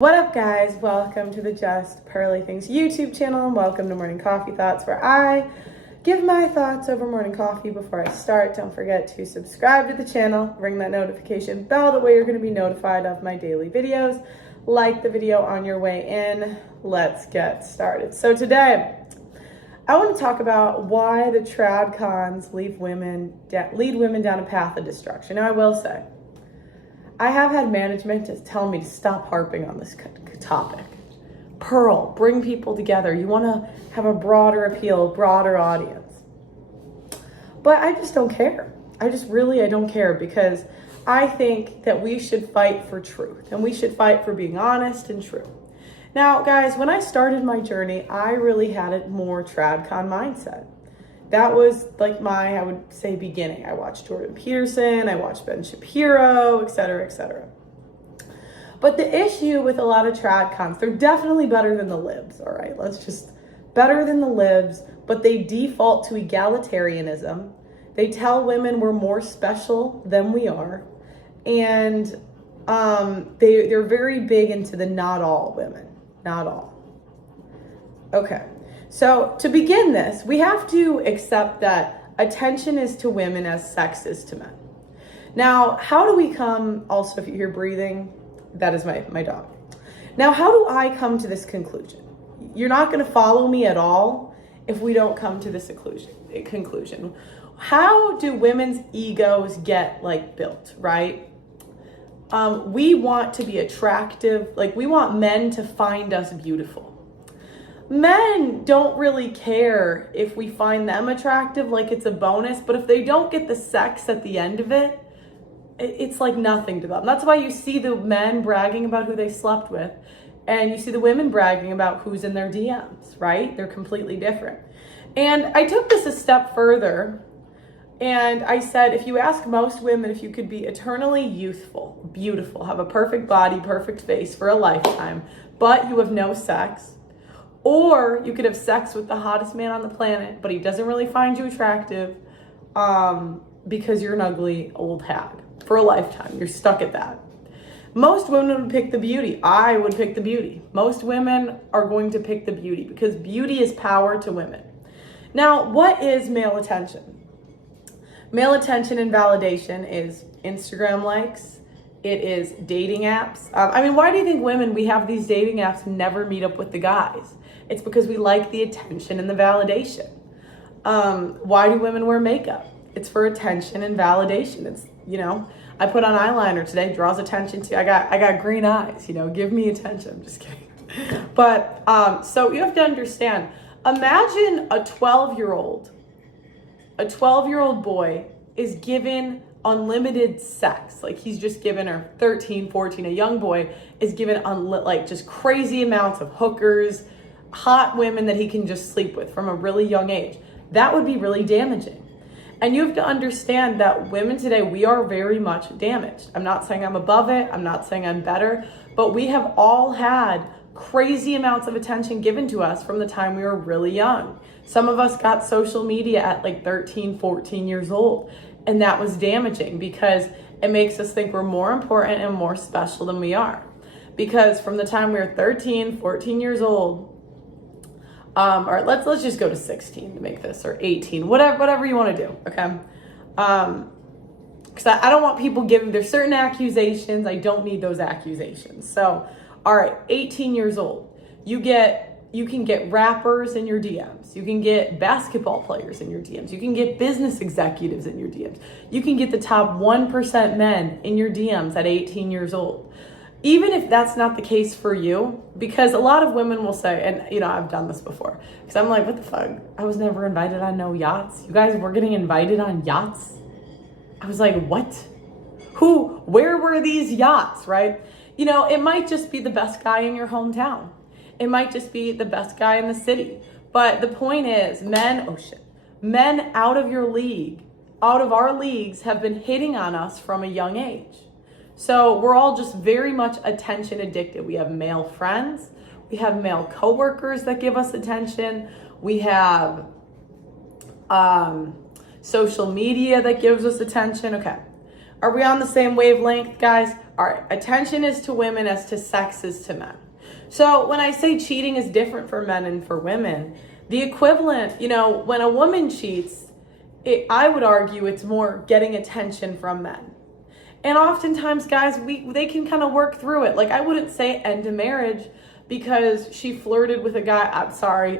What up, guys? Welcome to the Just Pearly Things YouTube channel and welcome to Morning Coffee Thoughts, where I give my thoughts over morning coffee before I start. Don't forget to subscribe to the channel, ring that notification bell, that way you're going to be notified of my daily videos. Like the video on your way in. Let's get started. So today, I want to talk about why the trad cons lead women down a path of destruction. Now, I will say, I have had management to tell me to stop harping on this topic. Pearl, bring people together. You want to have a broader appeal, broader audience. But I just don't care. I don't care, because I think that we should fight for truth and we should fight for being honest and true. Now, guys, when I started my journey, I really had a more tradcon mindset. That was like I would say, beginning. I watched Jordan Peterson, I watched Ben Shapiro, etc., etc. But the issue with a lot of trad cons, they're definitely better than the libs, all right? Better than the libs, but they default to egalitarianism. They tell women we're more special than we are. And they're very big into the not all women, not all. Okay. So to begin this, we have to accept that attention is to women as sex is to men. Now, how do we come, also if you hear breathing, that is my dog. Now, how do I come to this conclusion? You're not going to follow me at all if we don't come to this conclusion. How do women's egos get built, right? We want to be attractive. We want men to find us beautiful. Men don't really care if we find them attractive, it's a bonus, but if they don't get the sex at the end of it, it's like nothing to them. That's why you see the men bragging about who they slept with, and you see the women bragging about who's in their DMs, right? They're completely different. And I took this a step further, and I said, if you ask most women if you could be eternally youthful, beautiful, have a perfect body, perfect face for a lifetime, but you have no sex, or you could have sex with the hottest man on the planet, but he doesn't really find you attractive because you're an ugly old hag for a lifetime. You're stuck at that. Most women would pick the beauty. I would pick the beauty. Most women are going to pick the beauty because beauty is power to women. Now, what is male attention? Male attention and validation is Instagram likes. It is dating apps. Why do you think women, we have these dating apps and never meet up with the guys? It's because we like the attention and the validation. Why do women wear makeup? It's for attention and validation. It's, I put on eyeliner today, draws attention to, I got green eyes, give me attention. I'm just kidding. But, so you have to understand, imagine a 12-year-old boy is given unlimited sex. He's just given her 13, 14, a young boy is given just crazy amounts of hookers, hot women that he can just sleep with from a really young age. That would be really damaging. And you have to understand that women today, we are very much damaged. I'm not saying I'm above it. I'm not saying I'm better, but we have all had crazy amounts of attention given to us from the time we were really young. Some of us got social media at 13, 14 years old. And that was damaging because it makes us think we're more important and more special than we are. Because from the time we were 13, 14 years old, or let's just go to 16 to make this, or 18, whatever you want to do, okay? Because I don't want people there's certain accusations, I don't need those accusations. So, all right, 18 years old, you can get rappers in your DMs. You can get basketball players in your DMs. You can get business executives in your DMs. You can get the top 1% men in your DMs at 18 years old. Even if that's not the case for you, because a lot of women will say, and I've done this before, because I'm like, what the fuck? I was never invited on no yachts. You guys were getting invited on yachts? I was like, what? Where were these yachts, right? It might just be the best guy in your hometown. It might just be the best guy in the city. But the point is, men out of your league, out of our leagues, have been hitting on us from a young age. So we're all just very much attention addicted. We have male friends. We have male coworkers that give us attention. We have social media that gives us attention. Okay. Are we on the same wavelength, guys? All right, attention is to women as to sex is to men. So when I say cheating is different for men and for women, the equivalent, when a woman cheats, I would argue it's more getting attention from men. And oftentimes, guys, they can kind of work through it. Like, I wouldn't say end of marriage because she flirted with a guy. I'm sorry,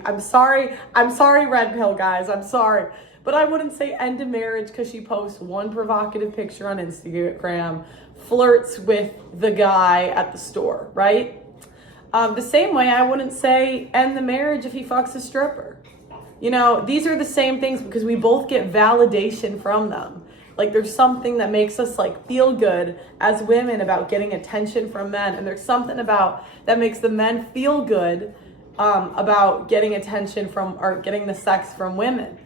red pill guys, I'm sorry. But I wouldn't say end of marriage because she posts one provocative picture on Instagram, flirts with the guy at the store, right? The same way I wouldn't say end the marriage if he fucks a stripper. These are the same things because we both get validation from them. Like, there's something that makes us feel good as women about getting attention from men. And there's something about that makes the men feel good about getting attention from, or getting the sex from women.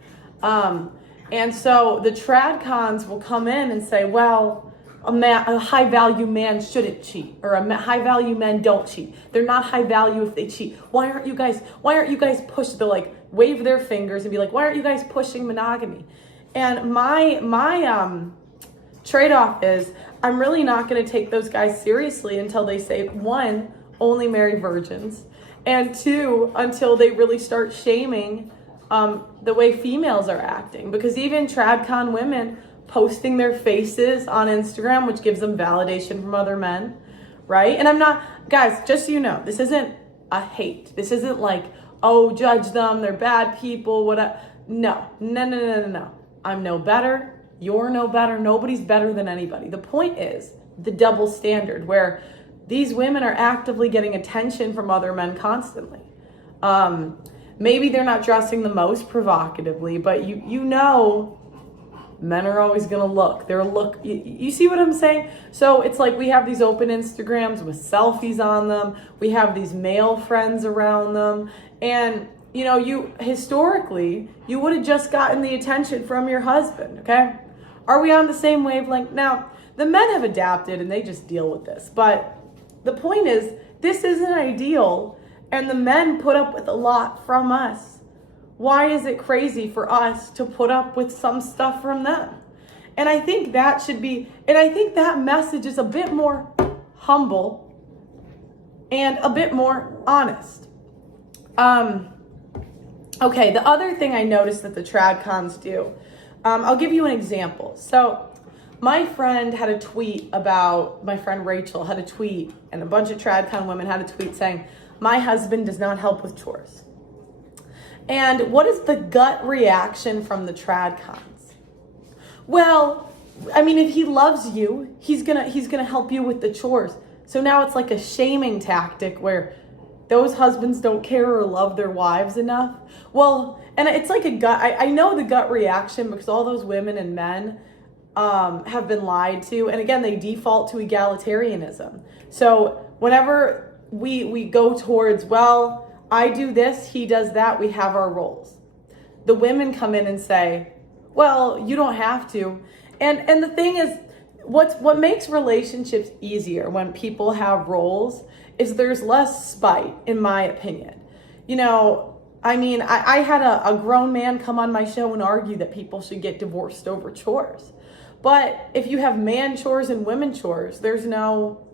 And so the trad cons will come in and say, well, a high value man shouldn't cheat, or high value men don't cheat. They're not high value if they cheat. Why aren't you guys push? They'll wave their fingers and be like, why aren't you guys pushing monogamy? And my trade-off is I'm really not going to take those guys seriously until they say, one, only marry virgins, and two, until they really start shaming the way females are acting. Because even tradcon women posting their faces on Instagram, which gives them validation from other men, right? And I'm not, guys, just so you know, this isn't a hate. This isn't oh, judge them, they're bad people, whatever. No. I'm no better, you're no better, nobody's better than anybody. The point is the double standard where these women are actively getting attention from other men constantly. Maybe they're not dressing the most provocatively, but men are always gonna look. You see what I'm saying? So it's we have these open Instagrams with selfies on them. We have these male friends around them. And historically, you would have just gotten the attention from your husband, okay? Are we on the same wavelength? Now, the men have adapted and they just deal with this. But the point is, this isn't ideal, and the men put up with a lot from us. Why is it crazy for us to put up with some stuff from them? And I think that message is a bit more humble and a bit more honest. Okay, the other thing I noticed that the tradcons do, I'll give you an example. So my friend Rachel had a tweet, and a bunch of tradcon women had a tweet saying, my husband does not help with chores. And what is the gut reaction from the tradcons? Well, if he loves you, he's gonna help you with the chores. So now it's a shaming tactic where those husbands don't care or love their wives enough. Well, and it's a gut. I know the gut reaction because all those women and men have been lied to. And again, they default to egalitarianism. So whenever we go towards, well, I do this, he does that, we have our roles. The women come in and say, well, you don't have to. And the thing is, what makes relationships easier when people have roles is there's less spite, in my opinion. I had a grown man come on my show and argue that people should get divorced over chores. But if you have man chores and women chores, there's no,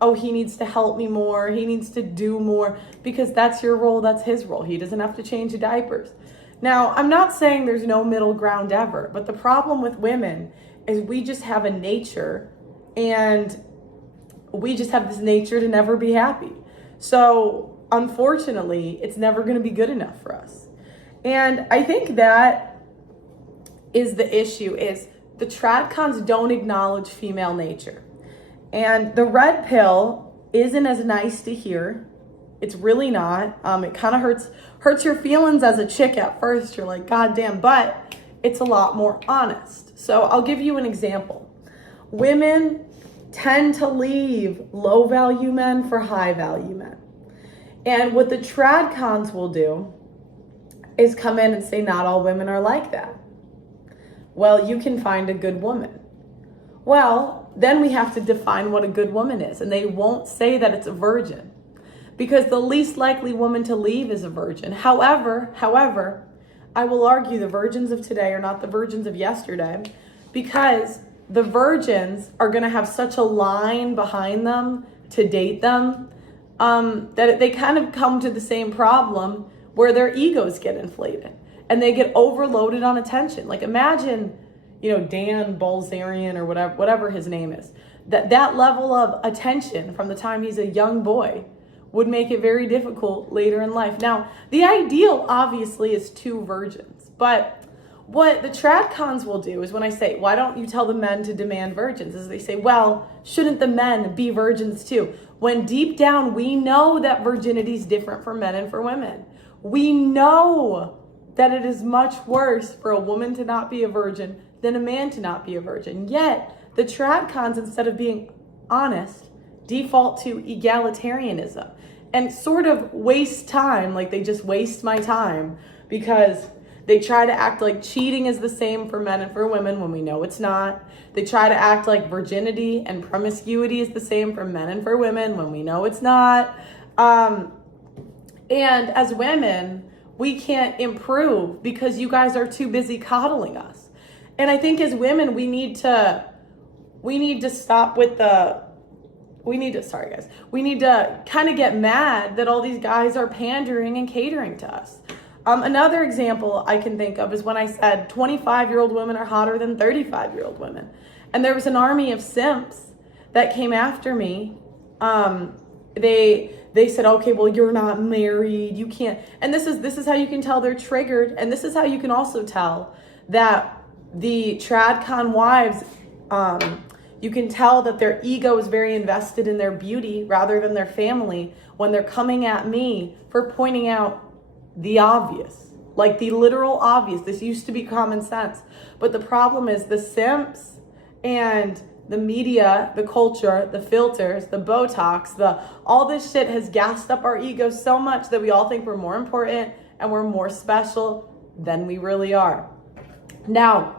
oh, he needs to help me more, he needs to do more, because that's your role, that's his role. He doesn't have to change the diapers. Now, I'm not saying there's no middle ground ever, but the problem with women is we just have a nature, and we just have this nature to never be happy. So unfortunately, it's never going to be good enough for us. And I think that is the issue, is the tradcons don't acknowledge female nature. And the red pill isn't as nice to hear. It's really not. It kind of hurts your feelings as a chick at first. You're like, God damn, but it's a lot more honest. So I'll give you an example. Women tend to leave low value men for high value men. And what the tradcons will do is come in and say, not all women are like that. Well, you can find a good woman. Well, then we have to define what a good woman is. And they won't say that it's a virgin, because the least likely woman to leave is a virgin. However, I will argue the virgins of today are not the virgins of yesterday, because the virgins are going to have such a line behind them to date them, that they kind of come to the same problem where their egos get inflated and they get overloaded on attention. Like imagine, Dan Balzarian or whatever his name is, that level of attention from the time he's a young boy would make it very difficult later in life. Now, the ideal obviously is 2 virgins, but what the tradcons will do is when I say, why don't you tell the men to demand virgins? Is they say, well, shouldn't the men be virgins too? When deep down, we know that virginity is different for men and for women. We know that it is much worse for a woman to not be a virgin than a man to not be a virgin. Yet, the tradcons, instead of being honest, default to egalitarianism and sort of waste time, like they just waste my time because they try to act like cheating is the same for men and for women when we know it's not. They try to act like virginity and promiscuity is the same for men and for women when we know it's not. And as women, we can't improve because you guys are too busy coddling us. And I think as women, we need to stop with we need to kind of get mad that all these guys are pandering and catering to us. Another example I can think of is when I said 25-year-old women are hotter than 35-year-old women. And there was an army of simps that came after me. They said, okay, well, you're not married. You can't. And this is how you can tell they're triggered. And this is how you can also tell that the tradcon wives, you can tell that their ego is very invested in their beauty rather than their family when they're coming at me for pointing out the obvious, like the literal obvious. This used to be common sense. But the problem is the simps and the media, the culture, the filters, the Botox, all this shit has gassed up our egos so much that we all think we're more important and we're more special than we really are. Now,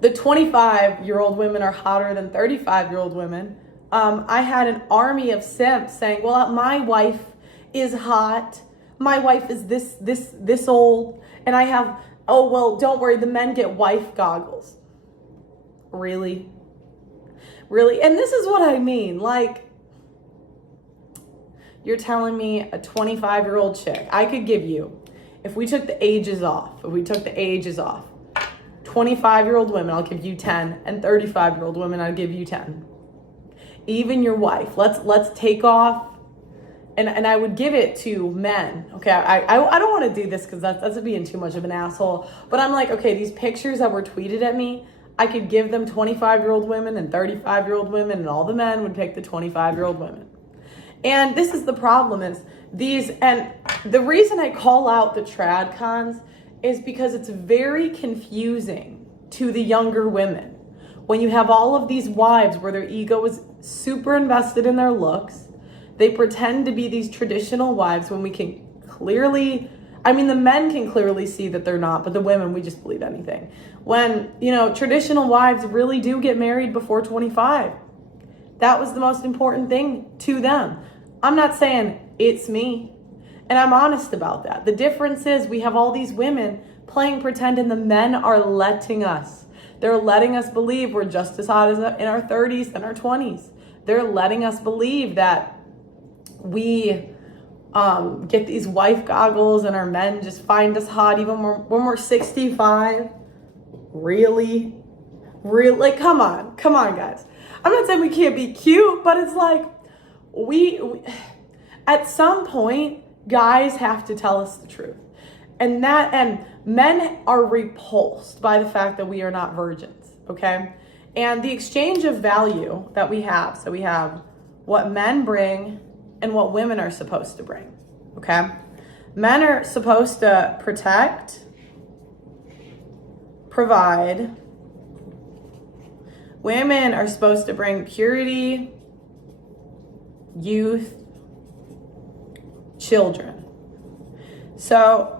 the 25-year-old women are hotter than 35-year-old women. I had an army of simps saying, well, my wife is hot. My wife is this old. And I have, oh, well, don't worry, the men get wife goggles. Really? And this is what I mean. Like, you're telling me a 25-year-old chick, I could give you, if we took the ages off, 25-year-old women, I'll give you 10, and 35-year-old women, I'll give you 10. Even your wife, let's take off, and I would give it to men. Okay, I don't want to do this because that's being too much of an asshole, but I'm like, okay, these pictures that were tweeted at me, I could give them 25-year-old women and 35-year-old women, and all the men would pick the 25-year-old women. And this is the problem is and the reason I call out the tradcons is because it's very confusing to the younger women when you have all of these wives where their ego is super invested in their looks. They pretend to be these traditional wives when we can clearly, the men can clearly see that they're not, but the women, we just believe anything. When, traditional wives really do get married before 25. That was the most important thing to them. I'm not saying it's me, and I'm honest about that. The difference is we have all these women playing pretend, and the men are letting us. They're letting us believe we're just as hot as in our 30s and our 20s. They're letting us believe that we get these wife goggles and our men just find us hot even when we're 65. Really? Like, come on, guys. I'm not saying we can't be cute, but it's like we at some point, guys have to tell us the truth. And men are repulsed by the fact that we are not virgins, okay? And the exchange of value that we have, so we have what men bring and what women are supposed to bring, okay? Men are supposed to protect, provide. Women are supposed to bring purity, youth, children. So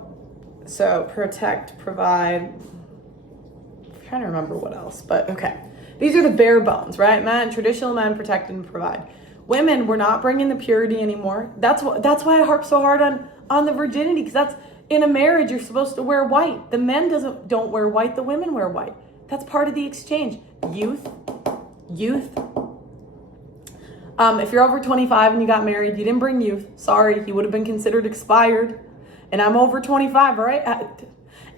protect, provide. I'm trying to remember what else, but okay. These are the bare bones, right? Men, traditional men, protect and provide. Women, we're not bringing the purity anymore. That's why I harp so hard on the virginity, because that's in a marriage you're supposed to wear white. The men don't wear white, the women wear white. That's part of the exchange. Youth. If you're over 25 and you got married, you didn't bring youth. Sorry, you would have been considered expired. And I'm over 25, all right?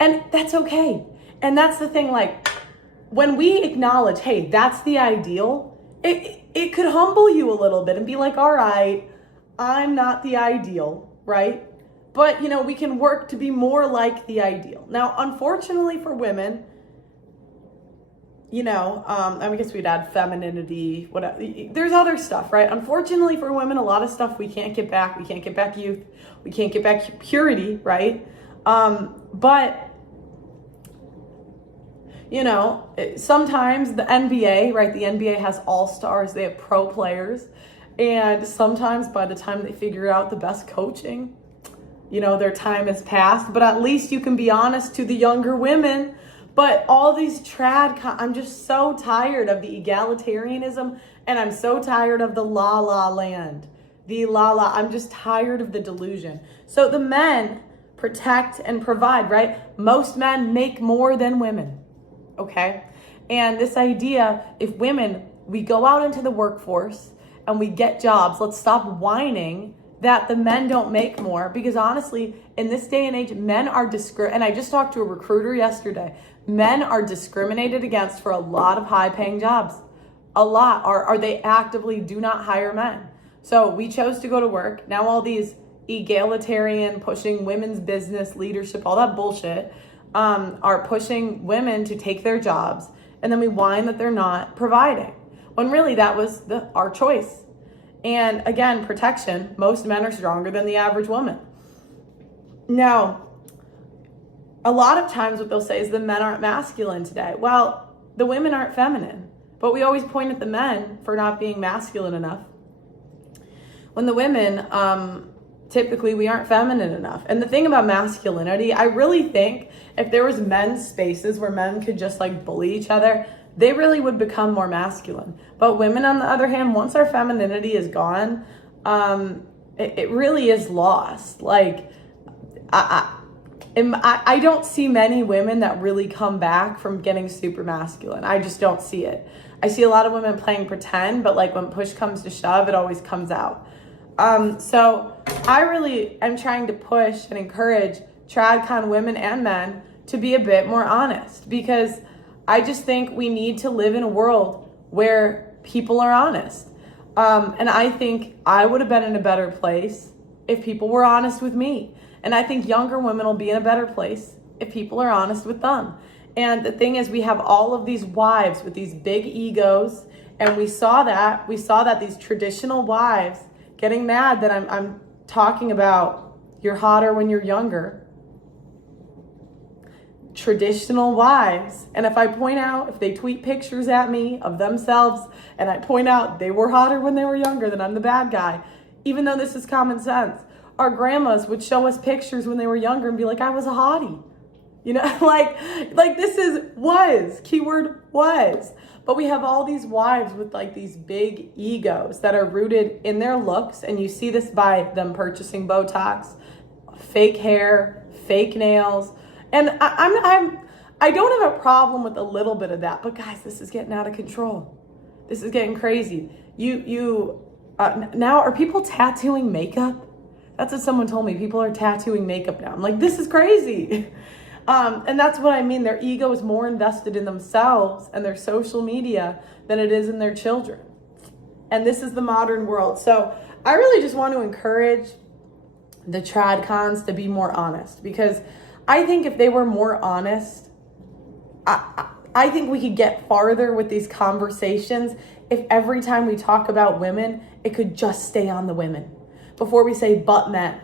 And that's okay. And that's the thing, like, when we acknowledge, hey, that's the ideal, it could humble you a little bit and be like, all right, I'm not the ideal, right? But, you know, we can work to be more like the ideal. Now, unfortunately for women, you know, I guess we'd add femininity, whatever. There's other stuff, right? Unfortunately for women, a lot of stuff we can't get back. We can't get back youth. We can't get back purity, right? But, you know, sometimes the NBA, right? The NBA has all-stars. They have pro players. And sometimes by the time they figure out the best coaching, you know, their time has passed. But at least you can be honest to the younger women. But all these I'm just so tired of the egalitarianism, and I'm so tired of the la land. I'm just tired of the delusion. So the men protect and provide, right? Most men make more than women, okay? And this idea, if women, we go out into the workforce and we get jobs, let's stop whining that the men don't make more, because honestly, in this day and age, men are and I just talked to a recruiter yesterday. Men are discriminated against for a lot of high-paying jobs. A lot are they actively do not hire men. So we chose to go to work. Now all these egalitarian, pushing women's business leadership, all that bullshit, are pushing women to take their jobs, and then we whine that they're not providing, when really that was our choice. And again, protection, most men are stronger than the average woman. Now, a lot of times what they'll say is the men aren't masculine today. Well, the women aren't feminine, but we always point at the men for not being masculine enough, when the women, typically we aren't feminine enough. And the thing about masculinity, I really think if there was men's spaces where men could just like bully each other, they really would become more masculine. But women, on the other hand, once our femininity is gone, it really is lost. Like, I don't see many women that really come back from getting super masculine. I just don't see it. I see a lot of women playing pretend, but like when push comes to shove, it always comes out. So I really am trying to push and encourage TradCon women and men to be a bit more honest, because I just think we need to live in a world where people are honest. And I think I would have been in a better place if people were honest with me. And I think younger women will be in a better place if people are honest with them. And the thing is, we have all of these wives with these big egos, and we saw that these traditional wives getting mad that I'm talking about you're hotter when you're younger. Traditional wives. And if I point out, if they tweet pictures at me of themselves and I point out they were hotter when they were younger, then I'm the bad guy, even though this is common sense. Our grandmas would show us pictures when they were younger and be like, I was a hottie. You know, like this was, keyword was. But we have all these wives with like these big egos that are rooted in their looks. And you see this by them purchasing Botox, fake hair, fake nails. And I don't have a problem with a little bit of that, but guys, this is getting out of control. This is getting crazy. Now are people tattooing makeup? That's what someone told me. People are tattooing makeup now. I'm like, this is crazy. And that's what I mean. Their ego is more invested in themselves and their social media than it is in their children. And this is the modern world. So I really just want to encourage the TradCons to be more honest, because I think if they were more honest, I think we could get farther with these conversations if every time we talk about women, it could just stay on the women before we say but men.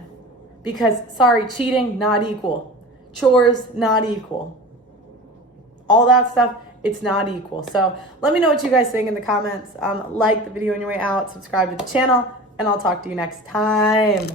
Because, sorry, cheating, not equal. Chores, not equal. All that stuff, it's not equal. So let me know what you guys think in the comments. Like the video on your way out, subscribe to the channel, and I'll talk to you next time.